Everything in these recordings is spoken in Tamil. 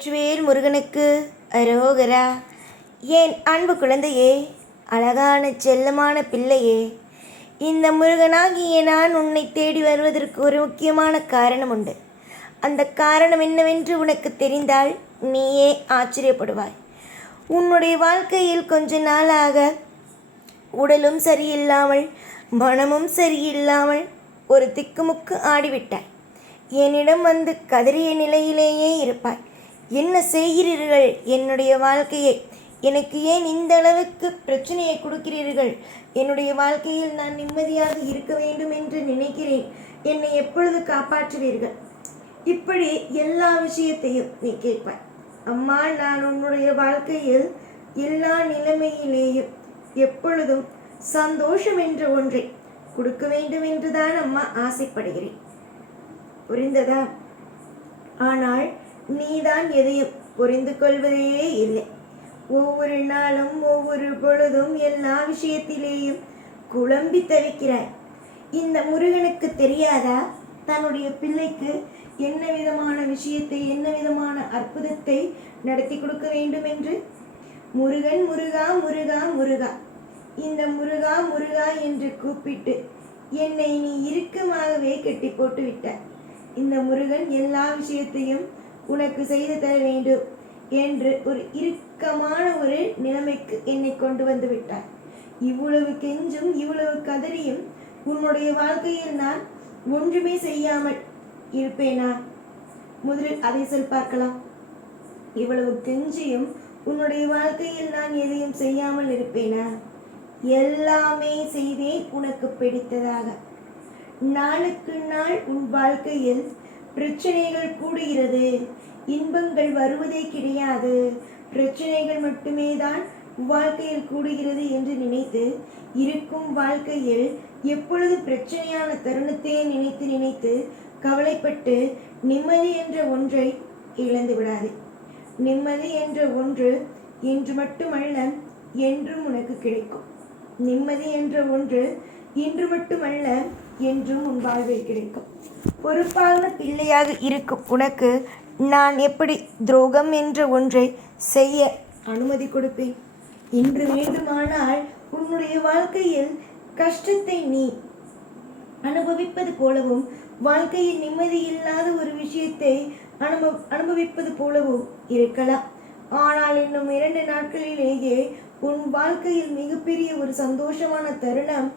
வெற்றிவேல் முருகனுக்கு அரோகரா. என் அன்பு குழந்தையே, அழகான செல்லமான பிள்ளையே, இந்த முருகனாகிய நான் உன்னை தேடி வருவதற்கு ஒரு முக்கியமான காரணம் உண்டு. அந்த காரணம் என்னவென்று உனக்கு தெரிந்தால் நீயே ஆச்சரியப்படுவாய். உன்னுடைய வாழ்க்கையில் கொஞ்ச நாளாக உடலும் சரியில்லாமல் மனமும் சரியில்லாமல் ஒரு திக்குமுக்கு ஆடிவிட்டாய். என்னிடம் வந்து கதறிய நிலையிலேயே இருப்பாய். என்ன செய்கிறீர்கள்? என்னுடைய வாழ்க்கையை எனக்கு ஏன் இந்த அளவுக்கு பிரச்சனையை கொடுக்கிறீர்கள்? என்னுடைய வாழ்க்கையில் நான் நிம்மதியாக இருக்க வேண்டும் என்று நினைக்கிறேன். என்னை எப்பொழுது காப்பாற்றுவீர்கள்? இப்படி எல்லா விஷயத்தையும் நீ கேட்பாய். அம்மா, நான் உன்னுடைய வாழ்க்கையில் எல்லா நிலைமையிலேயும் எப்பொழுதும் சந்தோஷம் என்ற ஒன்றை கொடுக்க வேண்டும் என்றுதான் அம்மா ஆசைப்படுகிறேன். புரிந்ததா? ஆனால் நீதான் எதையும் புரிந்து கொள்வதே இல்லை. ஒவ்வொரு நாளும் ஒவ்வொரு பொழுதும் எல்லா விஷயத்திலேயும் குழம்பி தவிக்கிறாய். இந்த முருகனுக்கு தெரியாதா தன்னுடைய பிள்ளைக்கு என்ன விதமான விஷயத்தை, என்ன விதமான அற்புதத்தை நடத்தி கொடுக்க வேண்டும் என்று? முருகன் முருகா முருகா முருகா, இந்த முருகா முருகா என்று கூப்பிட்டு என்னை நீ இறுக்கமாகவே கட்டி போட்டு விட்டாய். இந்த முருகன் எல்லா விஷயத்தையும் உனக்கு செய்து தர வேண்டும் என்று ஒரு இறுக்கமான ஒரு நிலைமைக்கு என்னை கொண்டு வந்து விட்டார். இவ்வளவு கெஞ்சும் இவ்வளவு கதறியும் உன்னுடைய வாழ்க்கையில் நான் ஒன்றுமே செய்யாமல் இருப்பேனா? முதலில் அதை சொல் பார்க்கலாம். இவ்வளவு கெஞ்சியும் உன்னுடைய வாழ்க்கையில் நான் எதையும் செய்யாமல் இருப்பேனா? எல்லாமே செய்தேன் உனக்கு பிடித்ததாக. நாளுக்கு நாள் உன் வாழ்க்கையில் பிரச்சனைகள் கூடுகிறது, இன்பங்கள் வருவதே கிடையாது. பிரச்சனைகள் மட்டுமே தான் வாழ்க்கையில் கூடுகிறது என்று நினைத்து இருக்கும் வாழ்க்கையில் எப்பொழுது பிரச்சனையான தருணத்தை நினைத்து நினைத்து கவலைப்பட்டு நிம்மதி என்ற ஒன்றை இழந்து விடாது. நிம்மதி என்ற ஒன்று இன்று மட்டுமல்ல என்றும் உனக்கு கிடைக்கும். நிம்மதி என்ற ஒன்று இன்று மட்டுமல்ல என்றும் உன் வாழ்வில் கிடைக்கும். பொறுப்பான பிள்ளையாக இருக்கும் உனக்கு நான் எப்படி துரோகம் என்ற ஒன்றை செய்ய அனுமதி கொடுப்பேன்? இன்று வேண்டுமானால் உன்னுடைய வாழ்க்கையில் கஷ்டத்தை நீ அனுபவிப்பது போலவும், வாழ்க்கையில் நிம்மதி இல்லாத ஒரு விஷயத்தை அனுபவிப்பது போலவும் இருக்கலாம். ஆனால் இன்னும் 2 நாட்களிலேயே உன் வாழ்க்கையில் மிகப்பெரிய ஒரு சந்தோஷமான தருணம்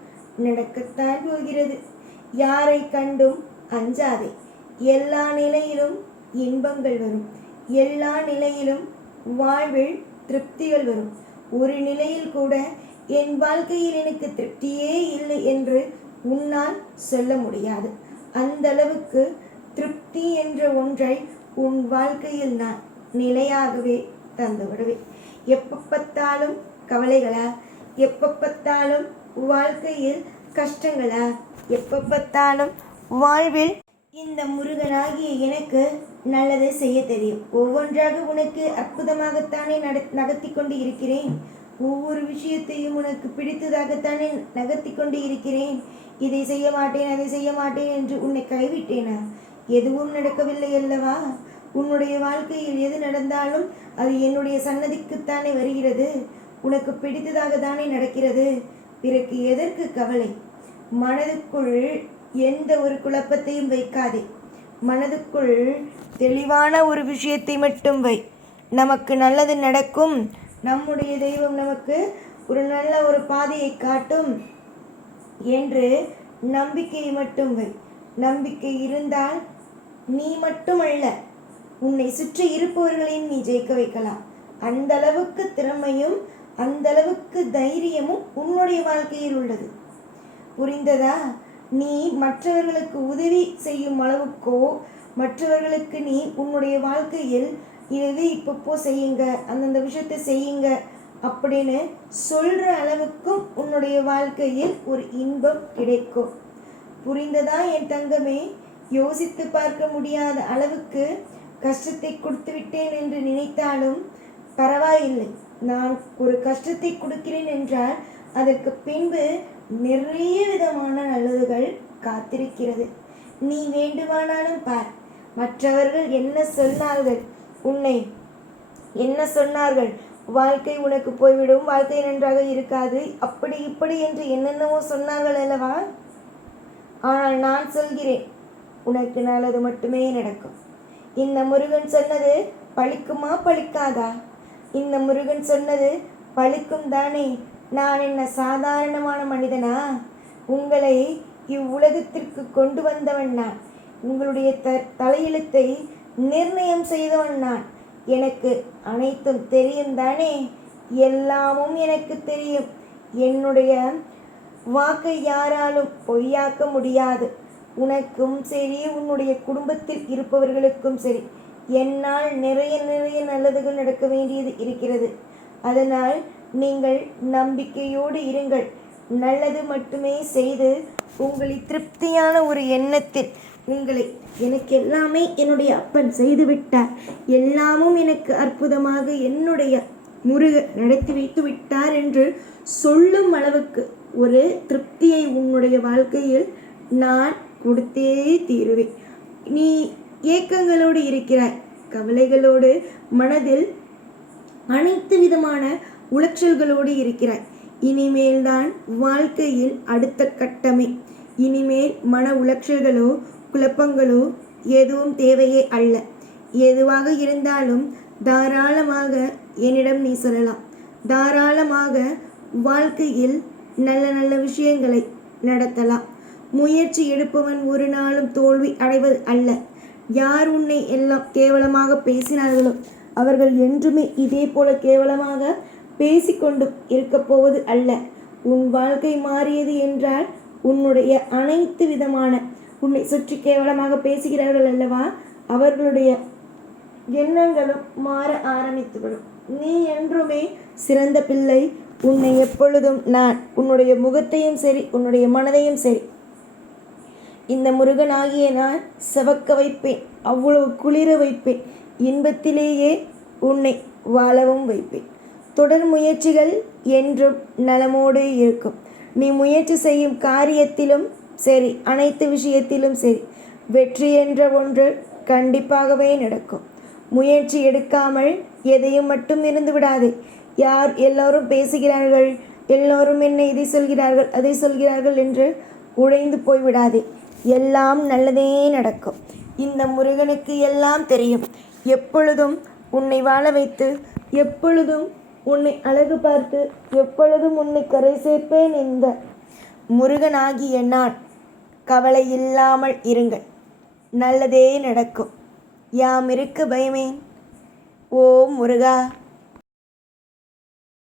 நடக்கத்தான் போகிறது. யாரை கண்டும் அஞ்சாதே. எல்லா நிலையிலும் இன்பங்கள் வரும். எல்லா நிலையிலும் வாழ்வில் திருப்திகள் வரும். ஒரு நிலையில் கூட என் வாழ்க்கையில் எனக்கு திருப்தியே இல்லை என்று உன்னால் சொல்ல முடியாது. அந்த அளவுக்கு திருப்தி என்ற ஒன்றை உன் வாழ்க்கையில் நான் நிலையாகவே தந்து விடுவேன். எப்ப பார்த்தாலும் கவலைகளா? எப்ப பார்த்தாலும் வாழ்க்கையில் கஷ்டங்களா? எப்ப பார்த்தாலும் வாழ்வில் இந்த முருகனாகிய எனக்கு நல்லதை செய்ய தெரியும். ஒவ்வொன்றாக உனக்கு அற்புதமாகத்தானே நகர்த்தி கொண்டு இருக்கிறேன். ஒவ்வொரு விஷயத்தையும் உனக்கு பிடித்ததாகத்தானே நகர்த்தி கொண்டு இருக்கிறேன். இதை செய்ய மாட்டேன், அதை செய்ய மாட்டேன் என்று உன்னை கைவிட்டேனா? எதுவும் நடக்கவில்லை அல்லவா? உன்னுடைய வாழ்க்கையில் எது நடந்தாலும் அது என்னுடைய சன்னதிக்குத்தானே வருகிறது. உனக்கு பிடித்ததாக தானே நடக்கிறது. பிறகு எதற்கு கவலை? மனதுக்குள் எந்த ஒரு குழப்பத்தையும் வைக்காதே. மனதுக்குள் தெளிவான ஒரு விஷயத்தை மட்டும் வை. நமக்கு நல்லது நடக்கும், நம்முடைய தெய்வம் நமக்கு ஒரு நல்ல ஒரு பாதையை காட்டும் என்று நம்பிக்கையை மட்டும் வை. நம்பிக்கை இருந்தால் நீ மட்டுமல்ல, உன்னை சுற்றி இருப்பவர்களையும் நீ ஜெயிக்க வைக்கலாம். அந்த அளவுக்கு திறமையும் அந்த அளவுக்கு தைரியமும் உன்னுடைய வாழ்க்கையில் உள்ளது. புரிந்ததா? நீ மற்றவர்களுக்கு உதவி செய்யும் அளவுக்கோ, மற்றவர்களுக்கு நீ உன்னுடைய வாழ்க்கையில் இது இப்பப்போ செய்யுங்க, அந்தந்த விஷயத்தை செய்யுங்க அப்படின்னு சொல்ற அளவுக்கும் உன்னுடைய வாழ்க்கையில் ஒரு இன்பம் கிடைக்கும். புரிந்ததா என் தங்கமே? யோசித்து பார்க்க முடியாத அளவுக்கு கஷ்டத்தை கொடுத்து விட்டேன் என்று நினைத்தாலும் பரவாயில்லை. நான் ஒரு கஷ்டத்தை கொடுக்கிறேன் என்றால் அதற்கு பின்பு நிறைய விதமான நல்லதுகள் காத்திருக்கிறது. நீ வேண்டுமானாலும் பார். மற்றவர்கள் என்ன சொன்னார்கள், உன்னை என்ன சொன்னார்கள்? வாழ்க்கை உனக்கு போய்விடும், வாழ்க்கை நன்றாக இருக்காது, அப்படி இப்படி என்று என்னென்னவோ சொன்னார்கள் அல்லவா? ஆனால் நான் சொல்கிறேன், உனக்கு நல்லது மட்டுமே நடக்கும். இந்த முருகன் சொன்னது பழிக்குமா பழிக்காதா? இந்த முருகன் சொன்னது பழிக்கும் தானே. நான் என்ன சாதாரணமான மனிதனா? உங்களை இவ்வுலகத்திற்கு கொண்டு வந்தவன் நான். உங்களுடைய தலையெழுத்தை நிர்ணயம் செய்தவன் நான். எனக்கு அனைத்தும் தெரியும் தானே. எல்லாமும் எனக்கு தெரியும். என்னுடைய வாக்கை யாராலும் பொய்யாக்க முடியாது. உனக்கும் சரி, உன்னுடைய குடும்பத்தில் இருப்பவர்களுக்கும் சரி, என்னால் நிறைய நிறைய நல்லதுகள் நடக்க வேண்டியது இருக்கிறது. அதனால் நீங்கள் நம்பிக்கையோடு இருங்கள். நல்லது மட்டுமே செய்து உங்களை திருப்தியான ஒரு எண்ணத்தில் உங்களை எனக்கு எல்லாமே என்னுடைய அப்பன் செய்து விட்டார், எல்லாமும் எனக்கு அற்புதமாக என்னுடைய முருகன் நடத்தி வைத்து விட்டார் என்று சொல்லும் அளவுக்கு ஒரு திருப்தியை உன்னுடைய வாழ்க்கையில் நான் கொடுத்தே தீருவேன். நீ ஏக்கங்களோடு இருக்கிறாய், கவலைகளோடு, மனதில் அனைத்து விதமான உளைச்சல்களோடு இருக்கிறாய். இனிமேல்தான் வாழ்க்கையில் அடுத்த கட்டமே. இனிமேல் மன உளைச்சல்களோ குழப்பங்களோ எதுவும் தேவையே அல்ல. எதுவாக இருந்தாலும் தாராளமாக என்னிடம் நீ சொல்லலாம். தாராளமாக வாழ்க்கையில் நல்ல நல்ல விஷயங்களை நடத்தலாம். முயற்சி எடுப்பவன் ஒரு நாளும் தோல்வி அடைவது அல்ல. யார் உன்னை எல்லாம் கேவலமாக பேசினார்களோ அவர்கள் என்றுமே இதே போல கேவலமாக பேசிக்கொண்டு இருக்கப் போவது அல்ல. உன் வாழ்க்கை மாறியது என்றால் உன்னுடைய அனைத்து விதமான உன்னை சுற்றி கேவலமாக பேசுகிறார்கள் அல்லவா, அவர்களுடைய எண்ணங்களும் மாற ஆரம்பித்துவிடும். நீ என்றுமே சிறந்த பிள்ளை. உன்னை எப்பொழுதும் நான் உன்னுடைய முகத்தையும் சரி, உன்னுடைய மனதையும் சரி, இந்த முருகனாகிய நான் செவக்க வைப்பேன். அவ்வளவு குளிர வைப்பேன். இன்பத்திலேயே உன்னை வாழவும் வைப்பேன். தொடர் முயற்சிகள் என்றும் நலமோடு இருக்கும். நீ முயற்சி செய்யும் காரியத்திலும் சரி, அனைத்து விஷயத்திலும் சரி, வெற்றி என்ற ஒன்று கண்டிப்பாகவே நடக்கும். முயற்சி எடுக்காமல் எதையும் மட்டும் இருந்து விடாதே. யார் எல்லோரும் பேசுகிறார்கள், எல்லோரும் என்னை இதை சொல்கிறார்கள், அதை சொல்கிறார்கள் என்று உடைந்து போய்விடாதே. எல்லாம் நல்லதே நடக்கும். இந்த முருகனுக்கு எல்லாம் தெரியும். எப்பொழுதும் உன்னை வாழ வைத்து, எப்பொழுதும் உன்னை அழகு பார்த்து, எப்பொழுதும் உன்னை கரை சேர்ப்பேன் இந்த முருகனாகிய நான். கவலை இல்லாமல் இருங்கள், நல்லதே நடக்கும். யாம் இருக்க பயமேன். ஓம் முருகா.